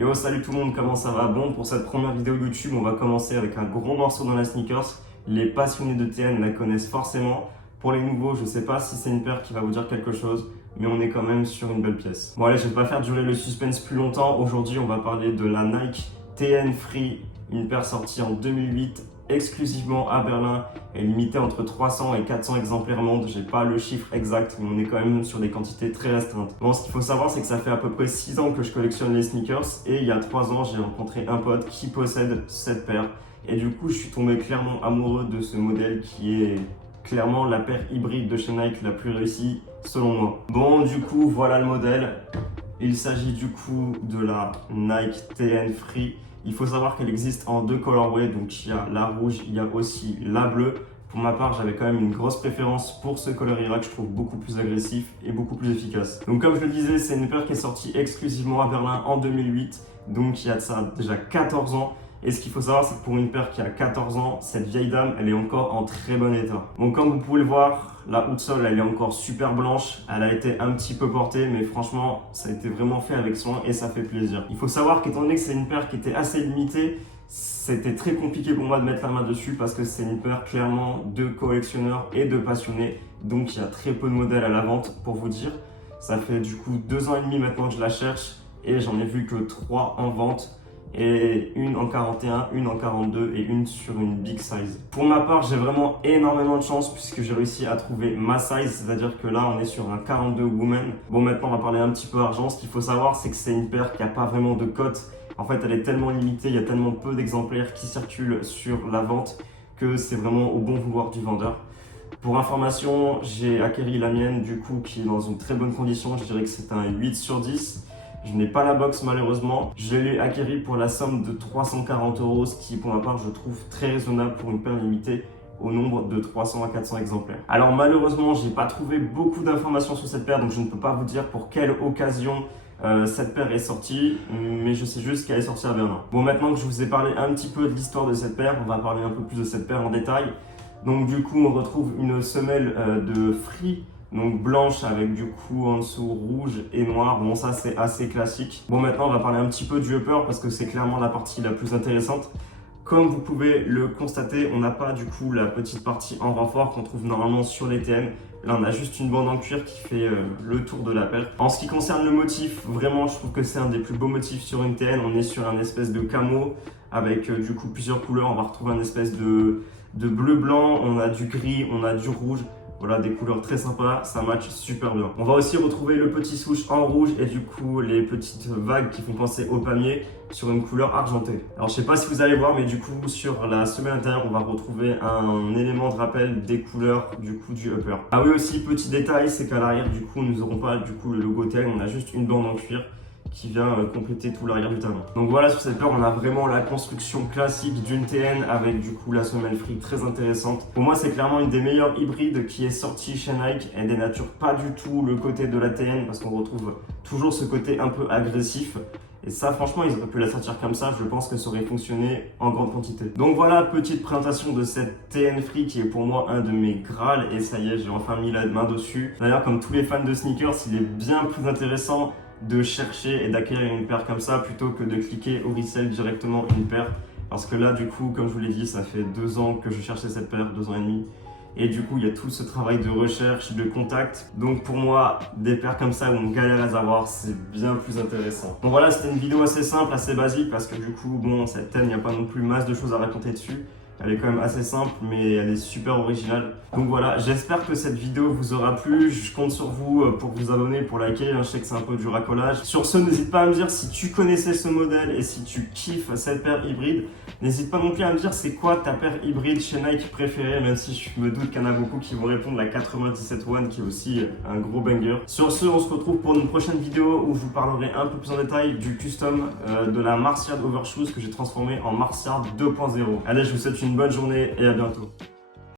Yo, salut tout le monde, comment ça va? Bon, pour cette première vidéo YouTube, on va commencer avec un gros morceau dans la sneakers. Les passionnés de TN la connaissent forcément. Pour les nouveaux, je sais pas si c'est une paire qui va vous dire quelque chose, mais on est quand même sur une belle pièce. Bon allez, je vais pas faire durer le suspense plus longtemps. Aujourd'hui, on va parler de la Nike TN Free, une paire sortie en 2008, exclusivement à Berlin, et limitée entre 300 et 400 exemplaires monde. J'ai pas le chiffre exact, mais on est quand même sur des quantités très restreintes. Bon, ce qu'il faut savoir, c'est que ça fait à peu près 6 ans que je collectionne les sneakers, et il y a 3 ans, j'ai rencontré un pote qui possède cette paire. Et du coup, je suis tombé clairement amoureux de ce modèle qui est clairement la paire hybride de chez Nike la plus réussie, selon moi. Bon, du coup, voilà le modèle. Il s'agit du coup de la Nike TN Free. Il faut savoir qu'elle existe en deux colorways, donc il y a la rouge, il y a aussi la bleue. Pour ma part, j'avais quand même une grosse préférence pour ce coloris-là que je trouve beaucoup plus agressif et beaucoup plus efficace. Donc comme je le disais, c'est une paire qui est sortie exclusivement à Berlin en 2008, donc il y a de ça déjà 14 ans. Et ce qu'il faut savoir, c'est que pour une paire qui a 14 ans, cette vieille dame, elle est encore en très bon état. Donc comme vous pouvez le voir, la outsole, elle est encore super blanche. Elle a été un petit peu portée, mais franchement, ça a été vraiment fait avec soin et ça fait plaisir. Il faut savoir qu'étant donné que c'est une paire qui était assez limitée, c'était très compliqué pour moi de mettre la main dessus parce que c'est une paire clairement de collectionneurs et de passionnés. Donc il y a très peu de modèles à la vente pour vous dire. Ça fait du coup 2 ans et demi maintenant que je la cherche et j'en ai vu que 3 en vente. Et une en 41, une en 42 et une sur une big size. Pour ma part, j'ai vraiment énormément de chance puisque j'ai réussi à trouver ma size, c'est-à-dire que là, on est sur un 42 woman. Bon, maintenant, on va parler un petit peu argent. Ce qu'il faut savoir, c'est que c'est une paire qui n'a pas vraiment de cote. En fait, elle est tellement limitée, il y a tellement peu d'exemplaires qui circulent sur la vente que c'est vraiment au bon vouloir du vendeur. Pour information, j'ai acquéri la mienne, du coup, qui est dans une très bonne condition. Je dirais que c'est un 8 sur 10. Je n'ai pas la box malheureusement. Je l'ai acquéri pour la somme de 340 €, ce qui pour ma part je trouve très raisonnable pour une paire limitée au nombre de 300 à 400 exemplaires. Alors malheureusement, j'ai pas trouvé beaucoup d'informations sur cette paire, donc je ne peux pas vous dire pour quelle occasion cette paire est sortie, mais je sais juste qu'elle est sortie à Berlin. Bon, maintenant que je vous ai parlé un petit peu de l'histoire de cette paire, on va parler un peu plus de cette paire en détail. Donc du coup, on retrouve une semelle de Free, donc blanche avec du coup en dessous rouge et noir. Bon, ça c'est assez classique. Bon, maintenant on va parler un petit peu du upper parce que c'est clairement la partie la plus intéressante. Comme vous pouvez le constater, on n'a pas du coup la petite partie en renfort qu'on trouve normalement sur les TN. Là, on a juste une bande en cuir qui fait le tour de la paire. En ce qui concerne le motif, vraiment, je trouve que c'est un des plus beaux motifs sur une TN. On est sur un espèce de camo avec du coup plusieurs couleurs. On va retrouver un espèce de bleu-blanc, on a du gris, on a du rouge. Voilà, des couleurs très sympas, ça match super bien. On va aussi retrouver le petit swoosh en rouge et du coup les petites vagues qui font penser au palmier sur une couleur argentée. Alors je sais pas si vous allez voir, mais du coup sur la semelle intérieure, on va retrouver un élément de rappel des couleurs du coup du upper. Ah oui aussi, petit détail, c'est qu'à l'arrière du coup nous n'aurons pas du coup le logo TN, on a juste une bande en cuir qui vient compléter tout l'arrière du talon. Donc voilà, sur cette paire, on a vraiment la construction classique d'une TN avec du coup la semelle Free très intéressante. Pour moi, c'est clairement une des meilleures hybrides qui est sortie chez Nike. Elle dénature pas du tout le côté de la TN parce qu'on retrouve toujours ce côté un peu agressif. Et ça, franchement, ils auraient pu la sortir comme ça. Je pense que ça aurait fonctionné en grande quantité. Donc voilà, petite présentation de cette TN Free qui est pour moi un de mes Graals. Et ça y est, j'ai enfin mis la main dessus. D'ailleurs, comme tous les fans de sneakers, il est bien plus intéressant de chercher et d'acquérir une paire comme ça plutôt que de cliquer au resell directement une paire. Parce que là, du coup, comme je vous l'ai dit, ça fait 2 ans que je cherchais cette paire, 2 ans et demi. Et du coup, il y a tout ce travail de recherche, de contact. Donc pour moi, des paires comme ça où on galère à les avoir, c'est bien plus intéressant. Donc voilà, c'était une vidéo assez simple, assez basique parce que du coup, bon, cette thème, il n'y a pas non plus masse de choses à raconter dessus. Elle est quand même assez simple, mais elle est super originale. Donc voilà, j'espère que cette vidéo vous aura plu. Je compte sur vous pour vous abonner, pour liker. Je sais que c'est un peu du racolage. Sur ce, n'hésite pas à me dire si tu connaissais ce modèle et si tu kiffes cette paire hybride. N'hésite pas non plus à me dire c'est quoi ta paire hybride chez Nike préférée, même si je me doute qu'il y en a beaucoup qui vont répondre la 97 One, qui est aussi un gros banger. Sur ce, on se retrouve pour une prochaine vidéo où je vous parlerai un peu plus en détail du custom de la Martiard Overshoes que j'ai transformé en Martiard 2.0. Allez, je vous souhaite une bonne journée et à bientôt.